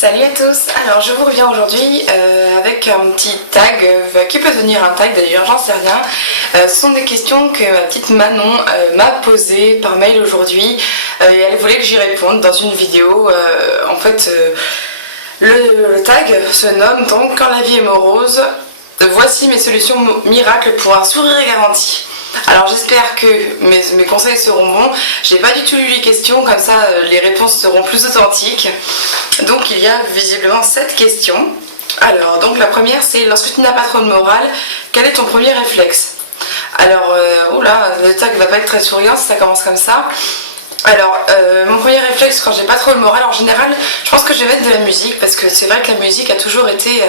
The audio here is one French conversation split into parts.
Salut à tous, alors je vous reviens aujourd'hui avec un petit tag qui peut devenir un tag d'ailleurs, j'en sais rien. Ce sont des questions que ma petite Manon m'a posées par mail aujourd'hui et elle voulait que j'y réponde dans une vidéo. Le tag se nomme donc Quand la vie est morose, voici mes solutions miracles pour un sourire garanti. Alors j'espère que mes conseils seront bons. J'ai pas du tout lu les questions, comme ça les réponses seront plus authentiques. Donc il y a visiblement 7 questions. Alors donc la première c'est: lorsque tu n'as pas trop de morale, quel est ton premier réflexe? Alors oula, le tag va pas être très souriant si ça commence comme ça. Alors, mon premier réflexe quand j'ai pas trop le moral, en général, je pense que je vais mettre de la musique parce que c'est vrai que la musique a toujours été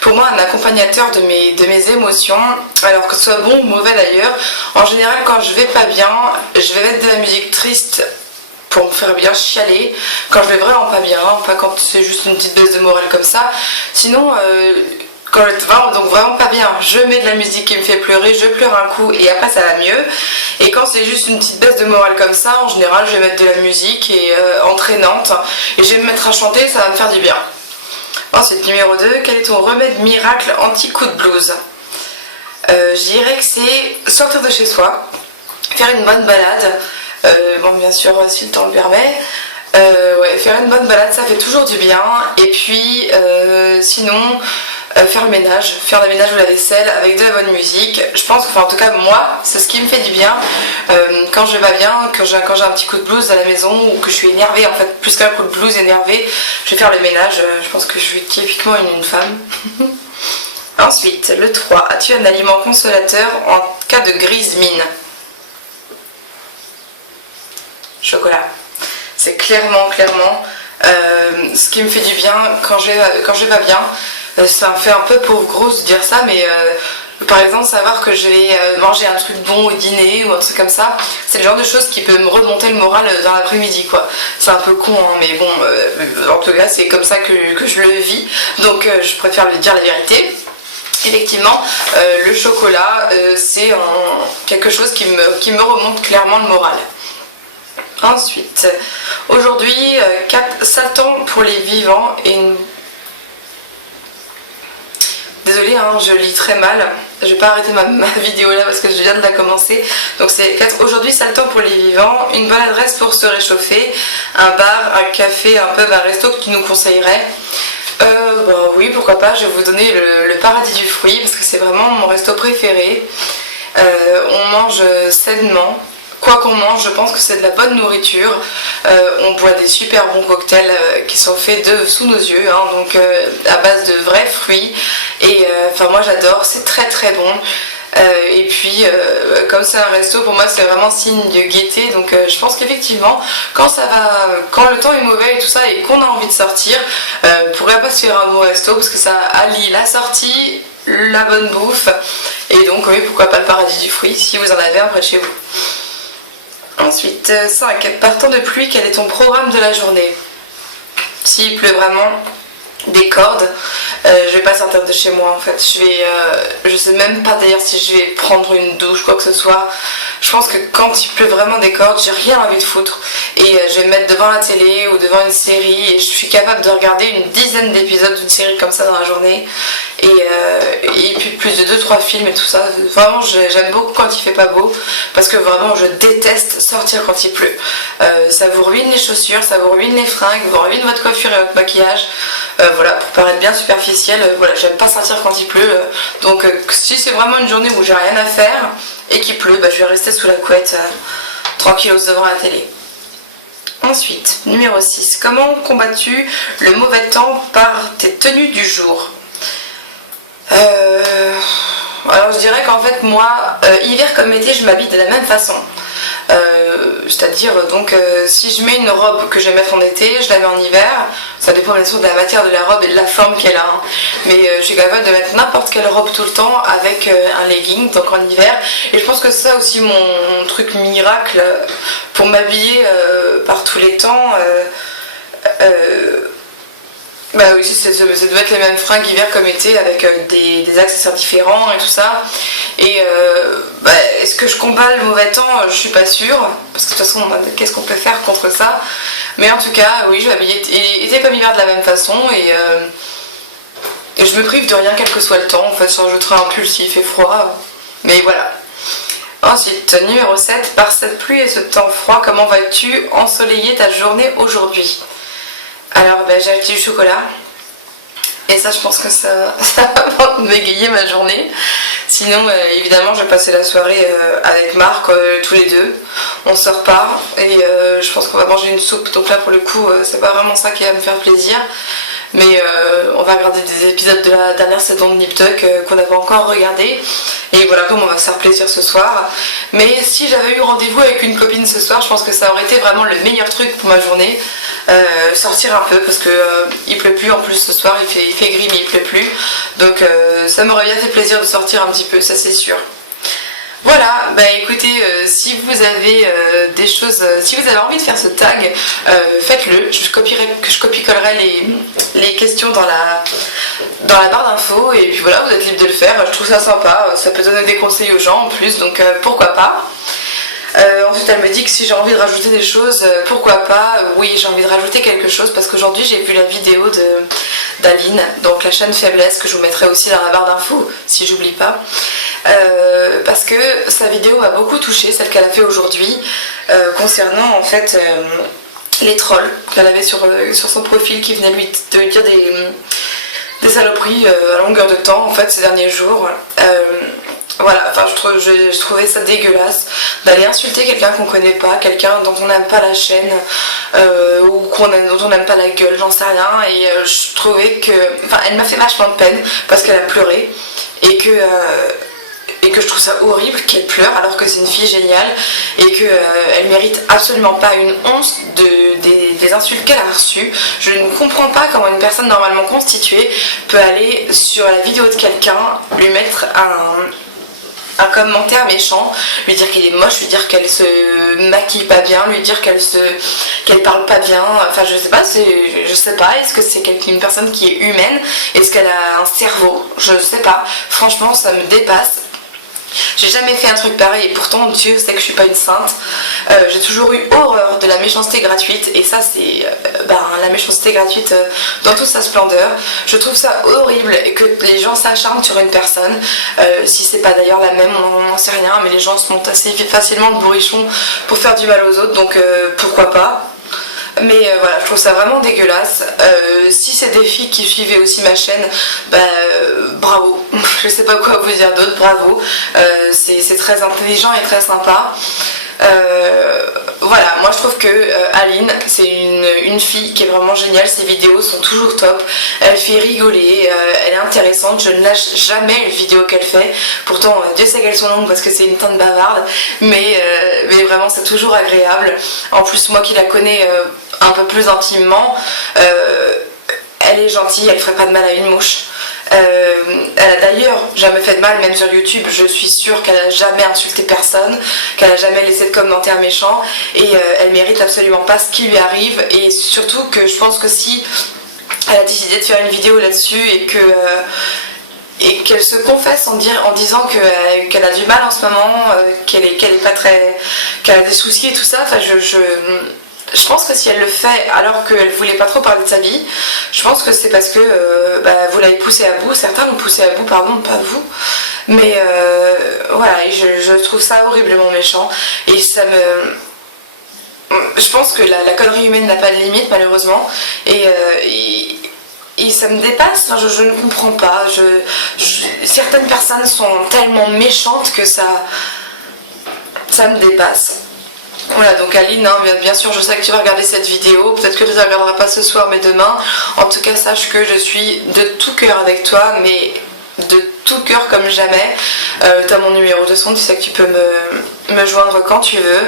pour moi un accompagnateur de mes émotions, alors que ce soit bon ou mauvais d'ailleurs. En général, quand je vais pas bien, je vais mettre de la musique triste pour me faire bien chialer, quand je vais vraiment pas bien, pas quand c'est juste une petite baisse de morale comme ça. Sinon, quand je vais donc vraiment pas bien, je mets de la musique qui me fait pleurer, je pleure un coup et après ça va mieux. Et quand c'est juste une petite baisse de morale comme ça, en général je vais mettre de la musique entraînante et je vais me mettre à chanter, ça va me faire du bien. Ensuite, numéro 2, quel est ton remède miracle anti-coup de blues? Je dirais que c'est sortir de chez soi, faire une bonne balade, bon bien sûr si le temps le permet. Faire une bonne balade ça fait toujours du bien. Et puis sinon faire le ménage ou la vaisselle avec de la bonne musique. Je pense que, en tout cas moi, c'est ce qui me fait du bien quand je vais pas bien, quand j'ai un petit coup de blues à la maison ou que je suis énervée, en fait plus qu'un coup de blues énervé, je vais faire le ménage. Je pense que je suis typiquement une femme. Ensuite, le 3, as-tu un aliment consolateur en cas de grise mine? Chocolat. C'est clairement ce qui me fait du bien quand je vais pas bien. Ça me fait un peu pauvre grosse de dire ça, mais par exemple savoir que je vais manger un truc bon au dîner ou un truc comme ça, c'est le genre de choses qui peut me remonter le moral dans l'après-midi quoi. C'est un peu con hein, mais bon, en tout cas c'est comme ça que je le vis, donc je préfère lui dire la vérité. Effectivement, le chocolat c'est quelque chose qui me remonte clairement le moral. Ensuite, aujourd'hui, 4 saltants pour les vivants et une... Désolée, hein, je lis très mal. Je vais pas arrêter ma vidéo là parce que je viens de la commencer. Donc c'est 4 aujourd'hui saltants pour les vivants, une bonne adresse pour se réchauffer, un bar, un café, un pub, un resto que tu nous conseillerais. Oui, pourquoi pas, je vais vous donner le paradis du fruit parce que c'est vraiment mon resto préféré. On mange sainement. Quoi qu'on mange, je pense que c'est de la bonne nourriture. On boit des super bons cocktails qui sont faits sous nos yeux, hein, donc à base de vrais fruits. Et moi j'adore, c'est très bon. Et puis comme c'est un resto, pour moi c'est vraiment signe de gaieté. Donc je pense qu'effectivement, quand le temps est mauvais et tout ça et qu'on a envie de sortir, pourrait pas se faire un bon resto parce que ça allie la sortie, la bonne bouffe. Et donc oui, pourquoi pas le paradis du fruit si vous en avez un près de chez vous. Ensuite, 5. Par temps de pluie, quel est ton programme de la journée? S'il pleut vraiment des cordes, je vais pas sortir de chez moi en fait. Je sais même pas d'ailleurs si je vais prendre une douche, quoi que ce soit. Je pense que quand il pleut vraiment des cordes, j'ai rien envie de foutre. Et je vais me mettre devant la télé ou devant une série et je suis capable de regarder une dizaine d'épisodes d'une série comme ça dans la journée. Et puis plus de 2-3 films et tout ça. Vraiment j'aime beaucoup quand il fait pas beau parce que vraiment je déteste sortir quand il pleut. Ça vous ruine les chaussures, ça vous ruine les fringues, vous ruine votre coiffure et votre maquillage. Voilà, pour paraître bien superficielle, voilà, j'aime pas sortir quand il pleut. Donc si c'est vraiment une journée où j'ai rien à faire et qu'il pleut, je vais rester sous la couette tranquillos devant la télé. Ensuite, numéro 6. Comment combats-tu le mauvais temps par tes tenues du jour? Alors je dirais qu'en fait moi, hiver comme été, je m'habille de la même façon. C'est-à-dire donc si je mets une robe que je vais mettre en été, je la mets en hiver. Ça dépend bien sûr de la matière de la robe et de la forme qu'elle a, hein. Mais je suis capable de mettre n'importe quelle robe tout le temps avec un legging, donc en hiver. Et je pense que c'est ça aussi mon truc miracle pour m'habiller par tous les temps. Bah oui, ça devait être les mêmes fringues hiver comme été avec des accessoires différents et tout ça. Et est-ce que je combats le mauvais temps? Je suis pas sûre. Parce que de toute façon, qu'est-ce qu'on peut faire contre ça? Mais en tout cas, oui, je vais habiller été comme hiver de la même façon et je me prive de rien quel que soit le temps. En fait, je rajouterai un pull s'il fait froid. Mais voilà. Ensuite, numéro 7. Par cette pluie et ce temps froid, comment vas-tu ensoleiller ta journée aujourd'hui? Alors j'ai acheté du chocolat et ça je pense que ça va m'égayer ma journée. Sinon évidemment je vais passer la soirée avec Marc tous les deux. On sort pas et je pense qu'on va manger une soupe, donc là pour le coup c'est pas vraiment ça qui va me faire plaisir. Mais on va regarder des épisodes de la dernière saison de Nip Tuck qu'on n'a pas encore regardé. Et voilà comment on va se faire plaisir ce soir. Mais si j'avais eu rendez-vous avec une copine ce soir, je pense que ça aurait été vraiment le meilleur truc pour ma journée. Sortir un peu parce que il pleut plus en plus ce soir, il fait gris mais il pleut plus. Donc ça m'aurait bien fait plaisir de sortir un petit peu, ça c'est sûr. Voilà, bah écoutez, si vous avez des choses, si vous avez envie de faire ce tag, faites-le. Je copie-collerai les questions dans la barre d'infos et puis voilà, vous êtes libre de le faire. Je trouve ça sympa, ça peut donner des conseils aux gens en plus, donc pourquoi pas. Ensuite elle me dit que si j'ai envie de rajouter des choses, pourquoi pas. Oui, j'ai envie de rajouter quelque chose parce qu'aujourd'hui j'ai vu la vidéo d'Aline, donc la chaîne Faiblesse, que je vous mettrai aussi dans la barre d'infos si j'oublie pas. Parce que sa vidéo m'a beaucoup touchée, celle qu'elle a fait aujourd'hui, concernant en fait les trolls qu'elle avait sur son profil qui venaient lui dire des saloperies à longueur de temps en fait ces derniers jours. Voilà, enfin je trouvais ça dégueulasse d'aller insulter quelqu'un qu'on connaît pas, quelqu'un dont on n'aime pas la chaîne ou dont on n'aime pas la gueule, j'en sais rien. Et je trouvais que, enfin elle m'a fait vachement de peine parce qu'elle a pleuré et que je trouve ça horrible qu'elle pleure alors que c'est une fille géniale et qu'elle mérite absolument pas une once des insultes qu'elle a reçues. Je ne comprends pas comment une personne normalement constituée peut aller sur la vidéo de quelqu'un, lui mettre un commentaire méchant, lui dire qu'elle est moche, lui dire qu'elle se maquille pas bien, lui dire qu'elle parle pas bien, enfin je sais pas, est-ce que c'est une personne qui est humaine, est-ce qu'elle a un cerveau, je sais pas, franchement ça me dépasse. J'ai jamais fait un truc pareil et pourtant Dieu sait que je suis pas une sainte. J'ai toujours eu horreur de la méchanceté gratuite et ça c'est la méchanceté gratuite dans toute sa splendeur. Je trouve ça horrible que les gens s'acharnent sur une personne, si c'est pas d'ailleurs la même, on n'en sait rien, mais les gens se montent assez facilement de bourrichon pour faire du mal aux autres, donc pourquoi pas. Mais voilà, je trouve ça vraiment dégueulasse. Si c'est des filles qui suivaient aussi ma chaîne, bravo. Je sais pas quoi vous dire d'autre, bravo. C'est très intelligent et très sympa. Voilà, moi je trouve que Aline, c'est une fille qui est vraiment géniale, ses vidéos sont toujours top, elle fait rigoler, elle est intéressante, je ne lâche jamais une vidéo qu'elle fait, pourtant Dieu sait qu'elles sont longues parce que c'est une tante bavarde, mais vraiment c'est toujours agréable. En plus moi qui la connais un peu plus intimement, elle est gentille, elle ferait pas de mal à une mouche. Elle a d'ailleurs jamais fait de mal, même sur YouTube, je suis sûre qu'elle a jamais insulté personne, qu'elle a jamais laissé de commentaires méchants et elle mérite absolument pas ce qui lui arrive et surtout que je pense que si elle a décidé de faire une vidéo là-dessus et qu'elle se confesse en disant qu'elle a du mal en ce moment, qu'elle est pas très, qu'elle a des soucis et tout ça, enfin je pense que si elle le fait alors qu'elle voulait pas trop parler de sa vie, je pense que c'est parce que vous l'avez poussée à bout, certains l'ont poussée à bout, pardon, pas vous. Mais voilà, et je trouve ça horriblement méchant. Et ça me... Je pense que la connerie humaine n'a pas de limite malheureusement. Et ça me dépasse, enfin, je ne comprends pas. Certaines personnes sont tellement méchantes que ça me dépasse. Voilà, donc Aline, hein, bien sûr je sais que tu vas regarder cette vidéo, peut-être que tu ne la regarderas pas ce soir mais demain. En tout cas sache que je suis de tout cœur avec toi, mais de tout cœur comme jamais. Tu as mon numéro de son, tu sais que tu peux me joindre quand tu veux.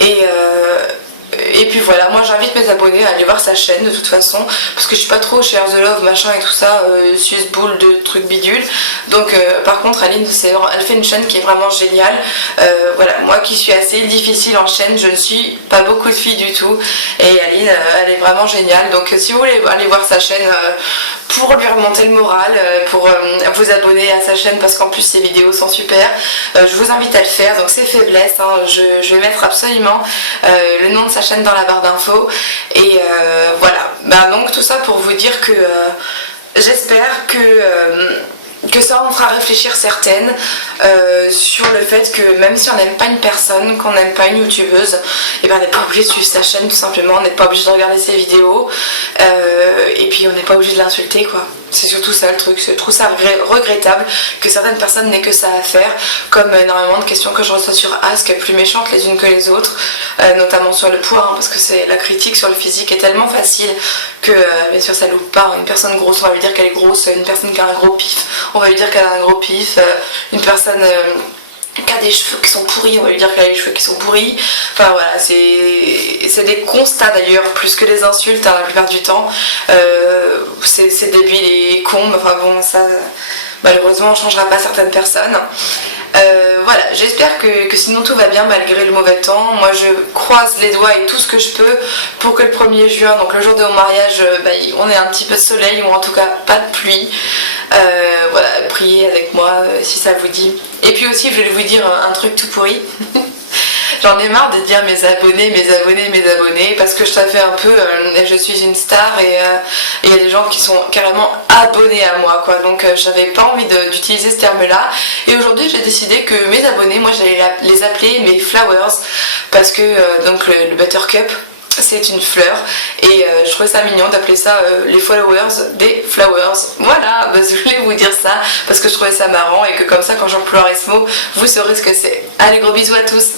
Et Et puis voilà, moi j'invite mes abonnés à aller voir sa chaîne de toute façon, parce que je suis pas trop Share the Love machin et tout ça, Suisse boule de trucs bidules. Donc par contre Aline, elle fait une chaîne qui est vraiment géniale. Voilà, moi qui suis assez difficile en chaîne, je ne suis pas beaucoup de filles du tout, et Aline elle est vraiment géniale. Donc si vous voulez aller voir sa chaîne pour lui remonter le moral, pour vous abonner à sa chaîne, parce qu'en plus ses vidéos sont super, je vous invite à le faire. Donc c'est Faiblesse, hein. Je vais mettre absolument le nom de sa chaîne dans la barre d'infos. Et voilà, donc tout ça pour vous dire que j'espère que ça en fera réfléchir certaines sur le fait que même si on n'aime pas une personne, qu'on n'aime pas une youtubeuse, et on n'est pas obligé de suivre sa chaîne tout simplement, on n'est pas obligé de regarder ses vidéos, et puis on n'est pas obligé de l'insulter quoi. C'est surtout ça le truc, je trouve ça regrettable que certaines personnes n'aient que ça à faire, comme énormément de questions que je reçois sur Ask, plus méchantes les unes que les autres, notamment sur le poids, parce que la critique sur le physique est tellement facile que bien sûr ça loupe pas. Une personne grosse, on va lui dire qu'elle est grosse, une personne qui a un gros pif, on va lui dire qu'elle a un gros pif, une personne qui a des cheveux qui sont pourris, on va lui dire qu'elle a les cheveux qui sont pourris. Enfin voilà, c'est des constats d'ailleurs, plus que des insultes la plupart du temps. C'est débile et con, mais enfin bon, ça malheureusement on changera pas certaines personnes. Voilà, j'espère que sinon tout va bien malgré le mauvais temps. Moi je croise les doigts et tout ce que je peux pour que le 1er juin, donc le jour de mon mariage, on ait un petit peu de soleil, ou en tout cas pas de pluie. Voilà, priez avec moi si ça vous dit. Et puis aussi je voulais vous dire un truc tout pourri. J'en ai marre de dire mes abonnés, parce que ça fait un peu, je suis une star, et il y a des gens qui sont carrément abonnés à moi quoi. Donc j'avais pas envie d'utiliser ce terme là, et aujourd'hui j'ai décidé que mes abonnés, moi j'allais les appeler mes flowers, parce que donc le Buttercup c'est une fleur, et je trouvais ça mignon d'appeler ça les followers des flowers. Voilà, je voulais vous dire ça parce que je trouvais ça marrant, et que comme ça quand j'emploierai ce mot vous saurez ce que c'est. Allez, gros bisous à tous.